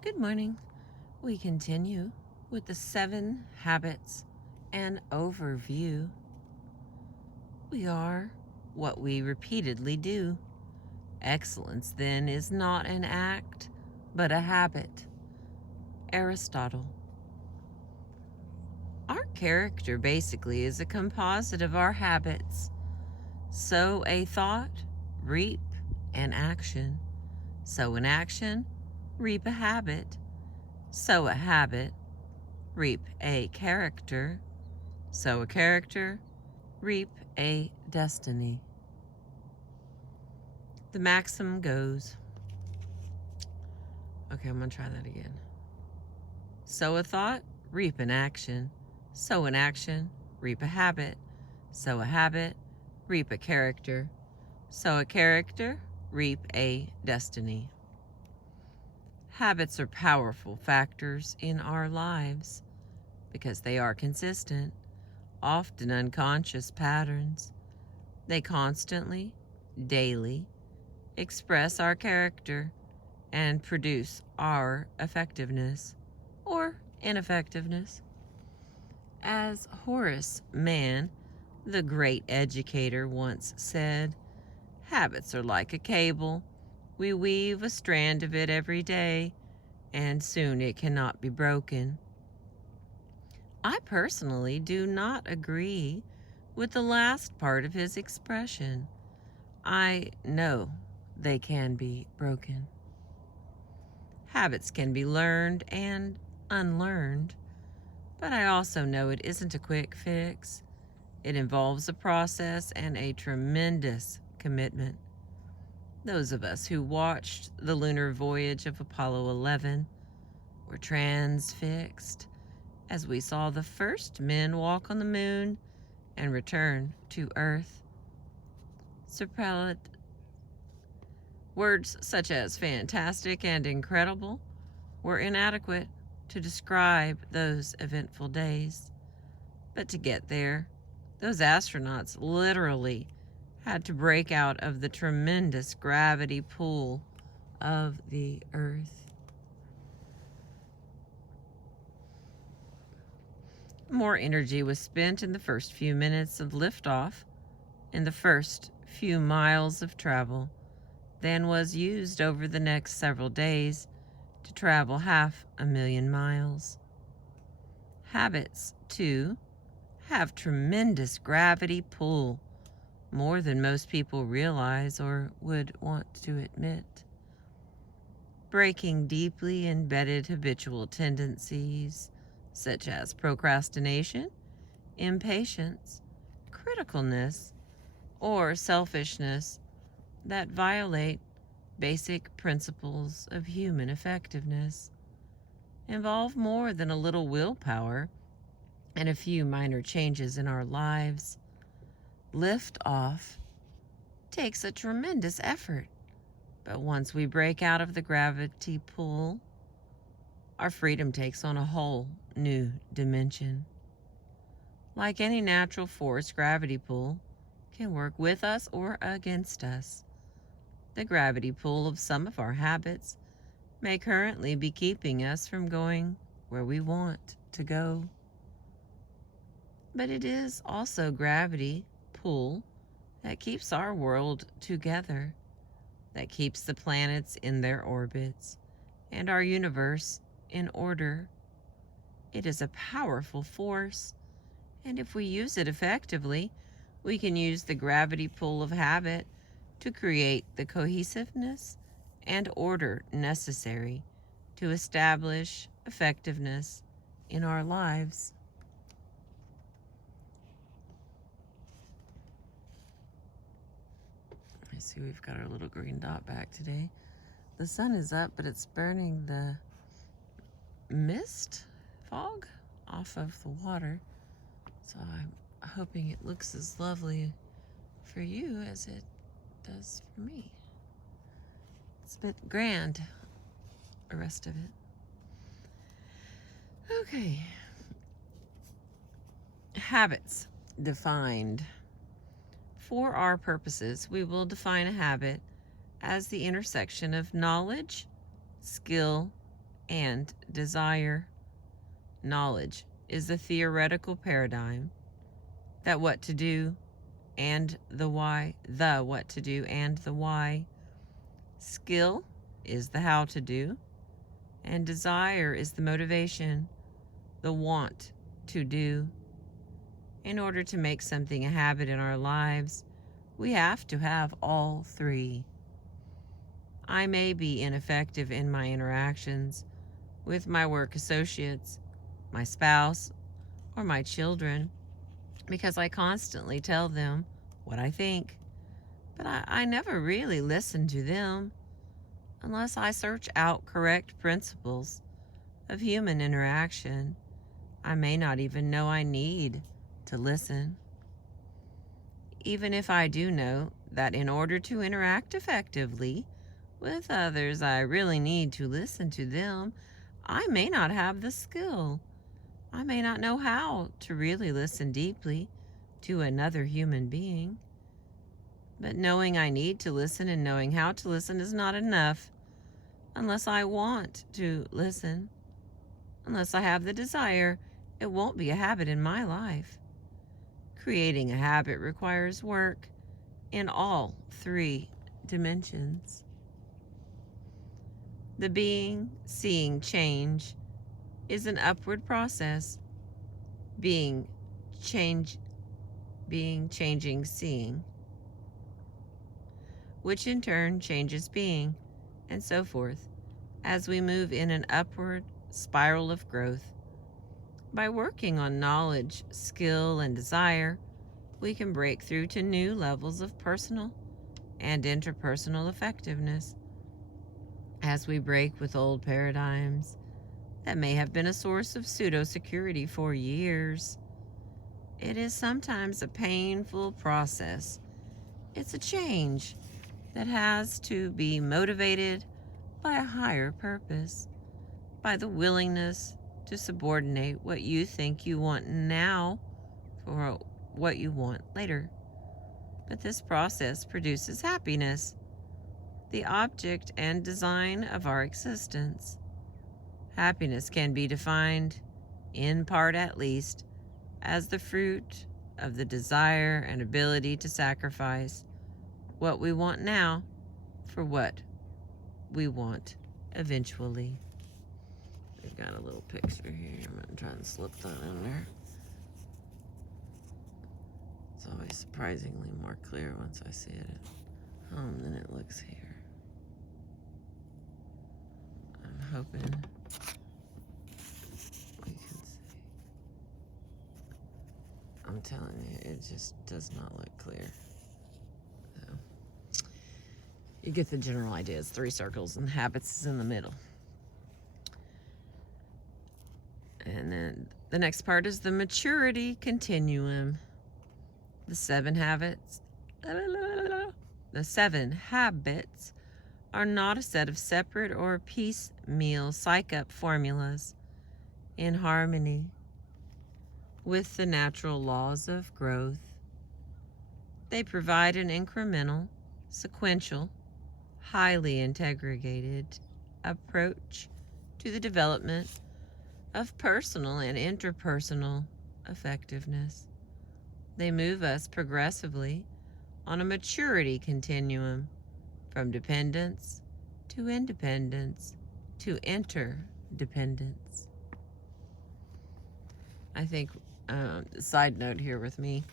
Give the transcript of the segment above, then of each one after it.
Good morning. We continue with the 7 habits and overview. We are what we repeatedly do. Excellence, then, is not an act, but a habit. Aristotle. Our character basically is a composite of our habits. Sow a thought, reap an action. Sow an action, reap a habit. Sow a habit, reap a character. Sow a character, reap a destiny. The maxim goes, okay, I'm going to try that again. Sow a thought, reap an action. Sow an action, reap a habit. Sow a habit, reap a character. Sow a character, reap a destiny. Habits are powerful factors in our lives because they are consistent, often unconscious patterns. They constantly, daily, express our character and produce our effectiveness or ineffectiveness. As Horace Mann, the great educator, once said, habits are like a cable. We weave a strand of it every day, and soon it cannot be broken. I personally do not agree with the last part of his expression. I know they can be broken. Habits can be learned and unlearned, but I also know it isn't a quick fix. It involves a process and a tremendous commitment. Those of us who watched the lunar voyage of Apollo 11 were transfixed as we saw the first men walk on the moon and return to Earth. Words such as fantastic and incredible were inadequate to describe those eventful days. But to get there, those astronauts literally had to break out of the tremendous gravity pull of the Earth. More energy was spent in the first few minutes of liftoff, in the first few miles of travel, than was used over the next several days to travel 500,000 miles. Habits, too, have tremendous gravity pull, more than most people realize or would want to admit. Breaking deeply embedded habitual tendencies such as procrastination, impatience, criticalness, or selfishness that violate basic principles of human effectiveness involve more than a little willpower and a few minor changes in our lives. Lift off takes a tremendous effort, but once we break out of the gravity pull, our freedom takes on a whole new dimension. Like any natural force, gravity pull can work with us or against us. The gravity pull of some of our habits may currently be keeping us from going where we want to go. But it is also gravity pull that keeps our world together, that keeps the planets in their orbits and our universe in order. It is a powerful force, and if we use it effectively, we can use the gravity pull of habit to create the cohesiveness and order necessary to establish effectiveness in our lives. I see we've got our little green dot back today. The sun is up, but it's burning the mist, fog, off of the water. So I'm hoping it looks as lovely for you as it does for me. It's a bit grand, the rest of it. Okay. Habits defined. For our purposes, we will define a habit as the intersection of knowledge, skill, and desire. Knowledge is the theoretical paradigm that what to do and the why, the what to do and the why. Skill is the how to do, and desire is the motivation, the want to do. In order to make something a habit in our lives, we have to have all three. I may be ineffective in my interactions with my work associates, my spouse, or my children because I constantly tell them what I think, but I never really listen to them unless I search out correct principles of human interaction. I may not even know I need to listen. Even if I do know that in order to interact effectively with others, I really need to listen to them, I may not have the skill. I may not know how to really listen deeply to another human being. But knowing I need to listen and knowing how to listen is not enough unless I want to listen. Unless I have the desire, it won't be a habit in my life. Creating a habit requires work in all three dimensions. The being, seeing change is an upward process. Being, changing, seeing, which in turn changes being, and so forth, as we move in an upward spiral of growth. By working on knowledge, skill, and desire, we can break through to new levels of personal and interpersonal effectiveness. As we break with old paradigms that may have been a source of pseudo-security for years, it is sometimes a painful process. It's a change that has to be motivated by a higher purpose, by the willingness to subordinate what you think you want now for what you want later. But this process produces happiness, the object and design of our existence. Happiness can be defined, in part at least, as the fruit of the desire and ability to sacrifice what we want now for what we want eventually. We've got a little picture here. I'm going to try and slip that in there. It's always surprisingly more clear once I see it at home than it looks here. I'm hoping we can see. I'm telling you, it just does not look clear. So, you get the general idea. It's 3 circles and habits is in the middle. And then the next part is the maturity continuum. The 7 habits. The 7 habits are not a set of separate or piecemeal psych-up formulas in harmony with the natural laws of growth. They provide an incremental, sequential, highly integrated approach to the development of personal and interpersonal effectiveness. They move us progressively on a maturity continuum from dependence to independence to interdependence. I think, side note here with me,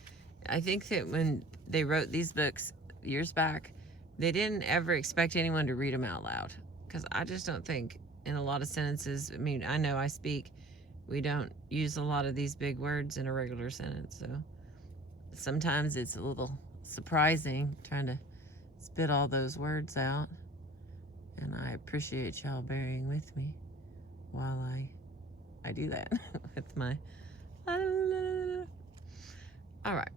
I think that when they wrote these books years back, they didn't ever expect anyone to read them out loud. Because I just don't think in a lot of sentences, I mean, I know I speak, we don't use a lot of these big words in a regular sentence. So sometimes it's a little surprising trying to spit all those words out. And I appreciate y'all bearing with me while I do that with my... All right.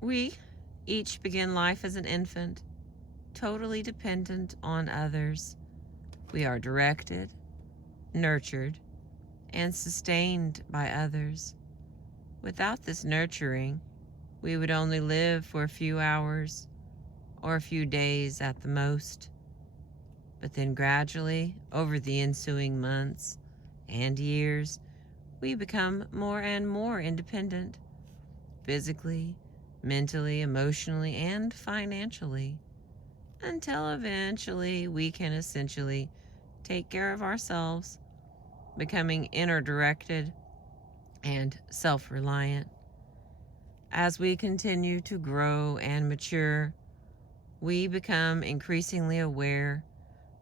We each begin life as an infant, totally dependent on others. We are directed, nurtured, and sustained by others. Without this nurturing, we would only live for a few hours or a few days at the most. But then gradually, over the ensuing months and years, we become more and more independent, physically, mentally, emotionally, and financially, until eventually we can essentially take care of ourselves, becoming inner directed and self reliant. As we continue to grow and mature, we become increasingly aware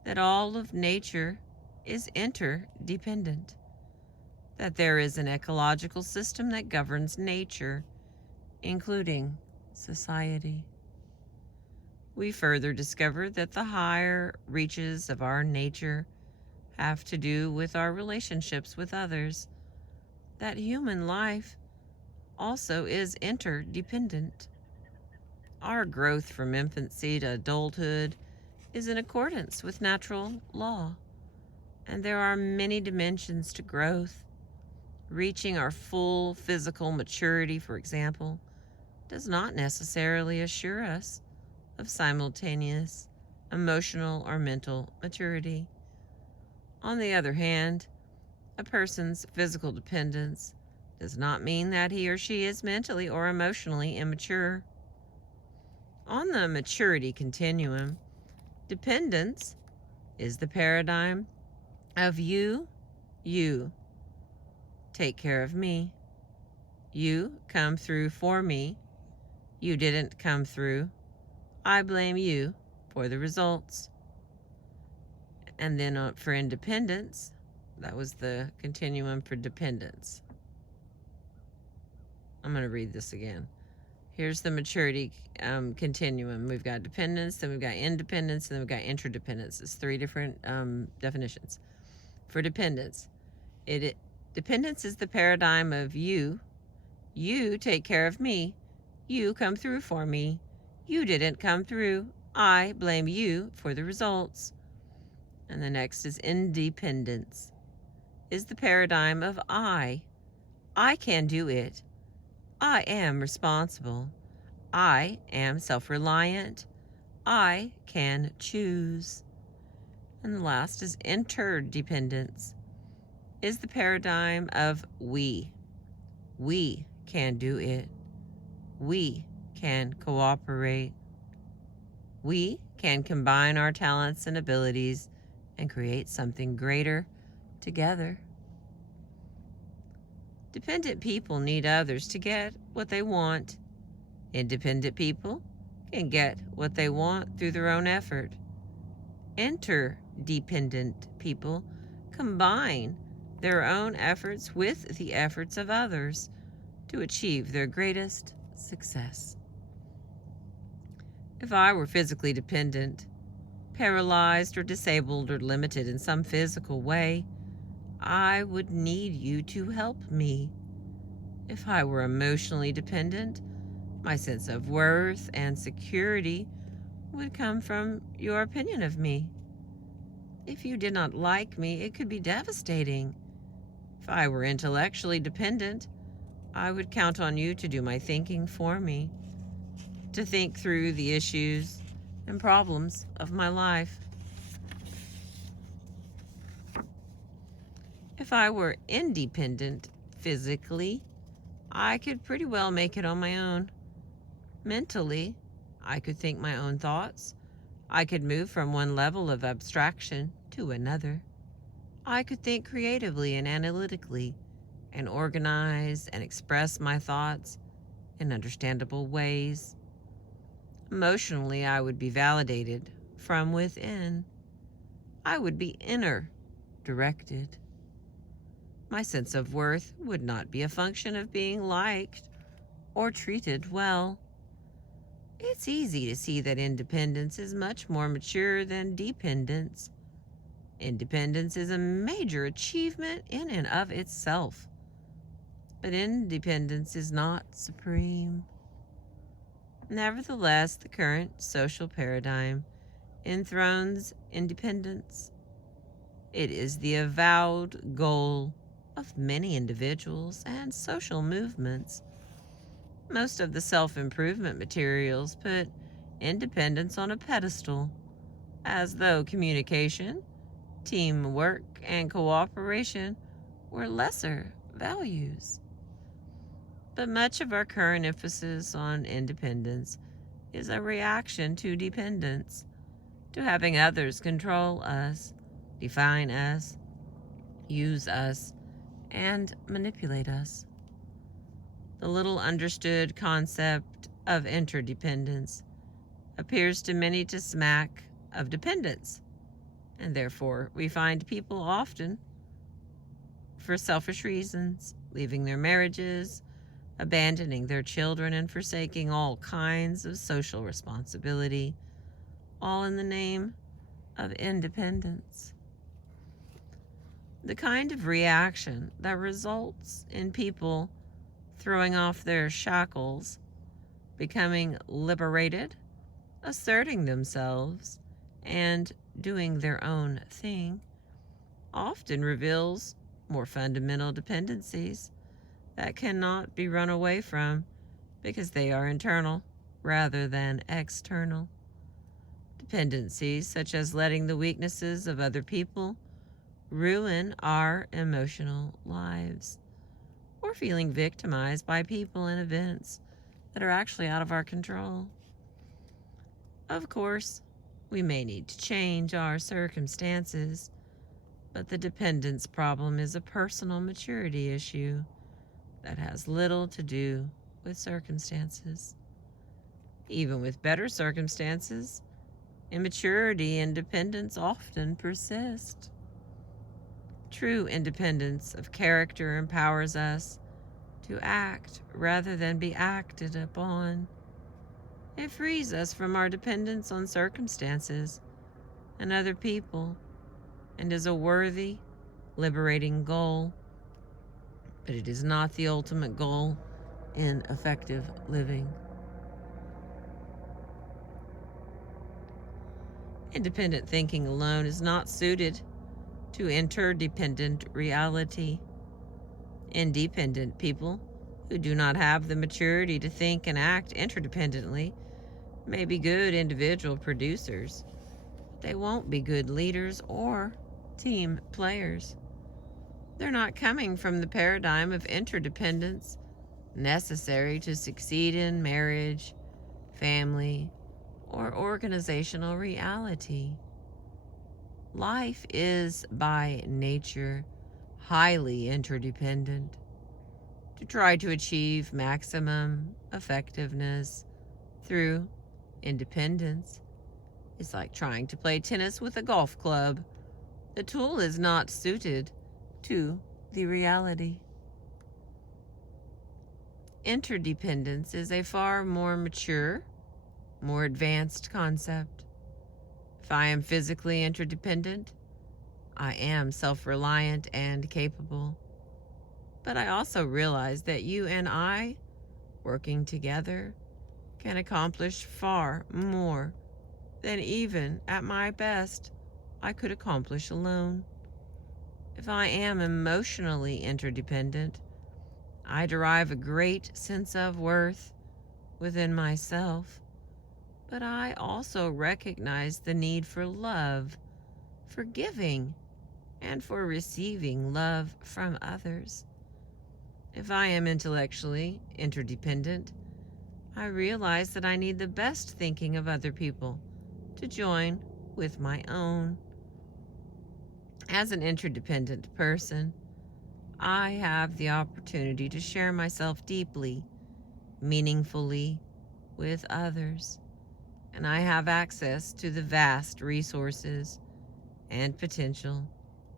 that all of nature is interdependent, that there is an ecological system that governs nature, including society. We further discover that the higher reaches of our nature have to do with our relationships with others, that human life also is interdependent. Our growth from infancy to adulthood is in accordance with natural law, and there are many dimensions to growth. Reaching our full physical maturity, for example, does not necessarily assure us of simultaneous emotional or mental maturity. On the other hand, a person's physical dependence does not mean that he or she is mentally or emotionally immature. On the maturity continuum, dependence is the paradigm of you take care of me. You come through for me. You didn't come through. I blame you for the results. And then for independence, that was the continuum for dependence. I'm going to read this again. Here's the maturity continuum. We've got dependence, then we've got independence, and then we've got interdependence. It's three different definitions. For dependence, dependence is the paradigm of you take care of me. You come through for me. You didn't come through. I blame you for the results. And the next is independence. Is the paradigm of I can do it. I am responsible. I am self-reliant. I can choose. And the last is interdependence. Is the paradigm of we. We can do it. We can cooperate. We can combine our talents and abilities and create something greater together. Dependent people need others to get what they want. Independent people can get what they want through their own effort. Interdependent people combine their own efforts with the efforts of others to achieve their greatest success. If I were physically dependent, paralyzed or disabled or limited in some physical way, I would need you to help me. If I were emotionally dependent, my sense of worth and security would come from your opinion of me. If you did not like me, it could be devastating. If I were intellectually dependent, I would count on you to do my thinking for me, to think through the issues and problems of my life. If I were independent physically, I could pretty well make it on my own. Mentally, I could think my own thoughts. I could move from one level of abstraction to another. I could think creatively and analytically and organize and express my thoughts in understandable ways. Emotionally, I would be validated from within. I would be inner directed. My sense of worth would not be a function of being liked or treated well. It's easy to see that independence is much more mature than dependence. Independence is a major achievement in and of itself, but independence is not supreme. Nevertheless, the current social paradigm enthrones independence. It is the avowed goal of many individuals and social movements. Most of the self-improvement materials put independence on a pedestal. as though communication, teamwork, and cooperation were lesser values. But much of our current emphasis on independence is a reaction to dependence, to having others control us, define us, use us, and manipulate us. The little understood concept of interdependence appears to many to smack of dependence, and therefore we find people often, for selfish reasons, leaving their marriages, abandoning their children, and forsaking all kinds of social responsibility, all in the name of independence. The kind of reaction that results in people throwing off their shackles, becoming liberated, asserting themselves, and doing their own thing, often reveals more fundamental dependencies that cannot be run away from because they are internal rather than external. Dependencies such as letting the weaknesses of other people ruin our emotional lives, or feeling victimized by people and events that are actually out of our control. Of course, we may need to change our circumstances, but the dependence problem is a personal maturity issue that has little to do with circumstances. Even with better circumstances, immaturity and dependence often persist. True independence of character empowers us to act rather than be acted upon. It frees us from our dependence on circumstances and other people, and is a worthy, liberating goal, but it is not the ultimate goal in effective living. Independent thinking alone is not suited to interdependent reality. Independent people who do not have the maturity to think and act interdependently may be good individual producers. They won't be good leaders or team players. They're not coming from the paradigm of interdependence necessary to succeed in marriage, family, or organizational reality. Life is by nature highly interdependent. To try to achieve maximum effectiveness through independence is like trying to play tennis with a golf club. The tool is not suited to the reality. Interdependence is a far more mature, more advanced concept. If I am physically interdependent, I am self-reliant and capable. But I also realize that you and I, working together, can accomplish far more than even at my best I could accomplish alone. If I am emotionally interdependent, I derive a great sense of worth within myself, but I also recognize the need for love, for giving, and for receiving love from others. If I am intellectually interdependent, I realize that I need the best thinking of other people to join with my own. As an interdependent person, I have the opportunity to share myself deeply, meaningfully with others, and I have access to the vast resources and potential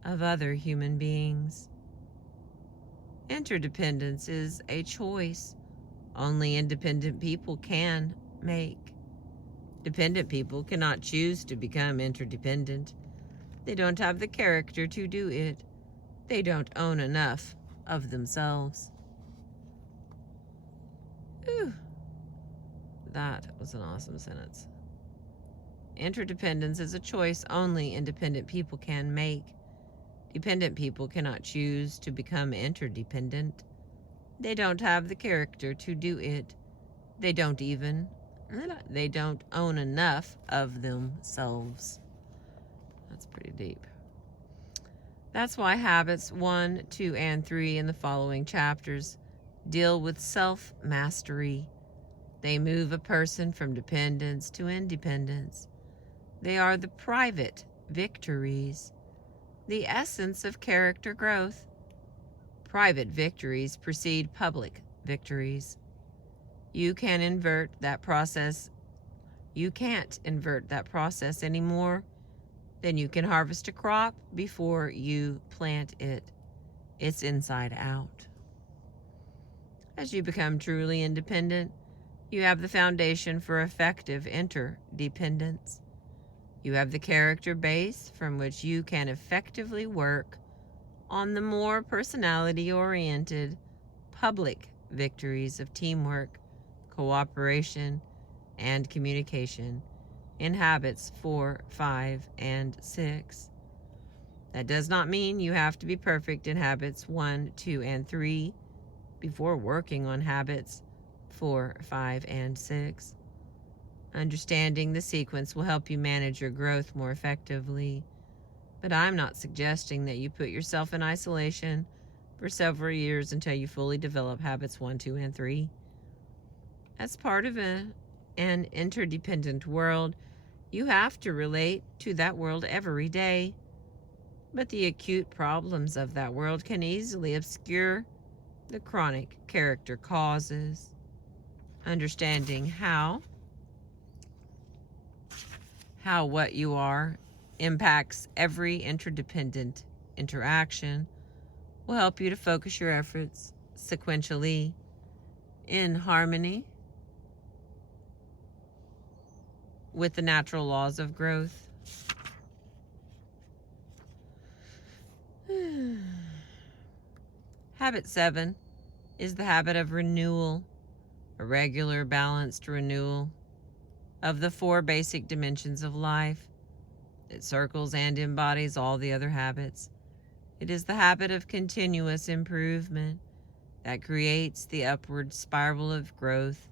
of other human beings. Interdependence is a choice only independent people can make. Dependent people cannot choose to become interdependent. They don't have the character to do it. They don't own enough of themselves. Ooh, that was an awesome sentence. Interdependence is a choice only independent people can make. Dependent people cannot choose to become interdependent. They don't have the character to do it. They don't own enough of themselves. That's pretty deep. That's why habits 1, 2, and 3 in the following chapters deal with self-mastery. They move a person from dependence to independence. They are the private victories, the essence of character growth. Private victories precede public victories. You can't invert that process any more than you can harvest a crop before you plant it. It's inside out. As you become truly independent, you have the foundation for effective interdependence. You have the character base from which you can effectively work on the more personality-oriented public victories of teamwork, cooperation, and communication in habits 4, 5, and 6. That does not mean you have to be perfect in habits 1, 2, and 3 before working on habits 4, 5, and 6. Understanding the sequence will help you manage your growth more effectively, but I'm not suggesting that you put yourself in isolation for several years until you fully develop habits 1, 2, and 3. As part of an interdependent world, you have to relate to that world every day, but the acute problems of that world can easily obscure the chronic character causes. Understanding how what you are impacts every interdependent interaction will help you to focus your efforts sequentially in harmony with the natural laws of growth. Habit 7 is the habit of renewal, a regular, balanced renewal of the 4 basic dimensions of life. It circles and embodies all the other habits. It is the habit of continuous improvement that creates the upward spiral of growth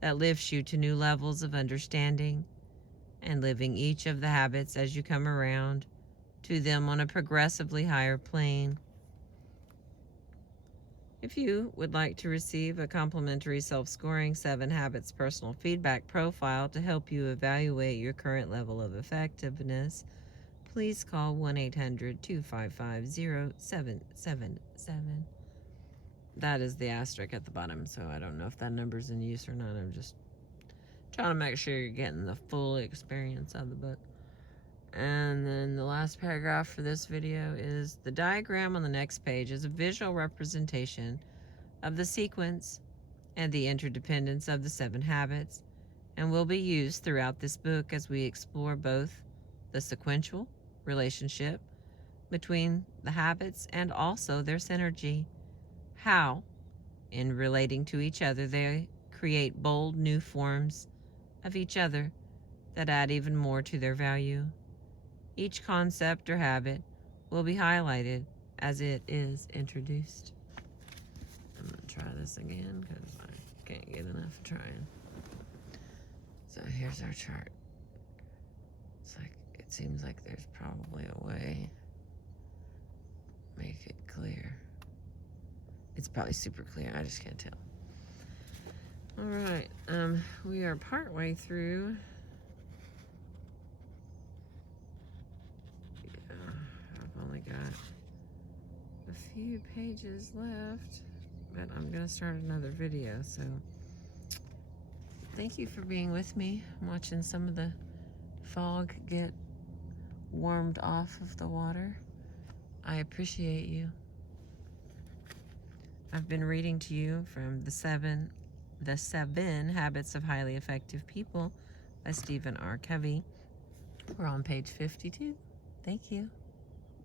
that lifts you to new levels of understanding and living each of the habits as you come around to them on a progressively higher plane. If you would like to receive a complimentary self-scoring 7 habits personal feedback profile to help you evaluate your current level of effectiveness, please call 1-800-255-0777. That is the asterisk at the bottom, so I don't know if that number's in use or not. I'm just trying to make sure you're getting the full experience of the book. And then the last paragraph for this video is the diagram on the next page is a visual representation of the sequence and the interdependence of the 7 habits and will be used throughout this book as we explore both the sequential relationship between the habits and also their synergy. How, in relating to each other, they create bold new forms of each other that add even more to their value. Each concept or habit will be highlighted as it is introduced. I'm going to try this again because I can't get enough trying. So here's our chart. It seems like there's probably a way to make it clear. It's probably super clear, I just can't tell. All right, we are partway through. I've only got a few pages left, but I'm gonna start another video, so thank you for being with me. I'm watching some of the fog get warmed off of the water. I appreciate you. I've been reading to you from the seven Habits of Highly Effective People by Stephen R. Covey. We're on page 52. Thank you.